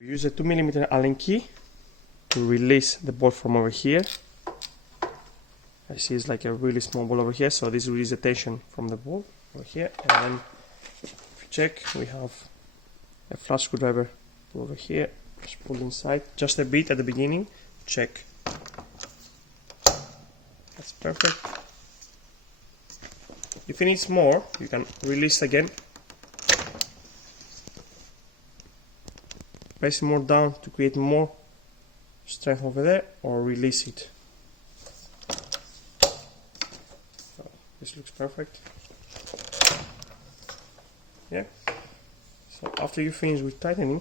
Use a 2mm Allen key to release the bolt from over here. I see it's like a really small ball over here, so this releases the tension from the ball over here. And then if you check, we have a flat screwdriver over here. Just pull inside just a bit at the beginning. Check. That's perfect. If you need more, you can release again. Press it more down to create more strength over there, or release it. So this looks perfect. Yeah. So after you finish with tightening,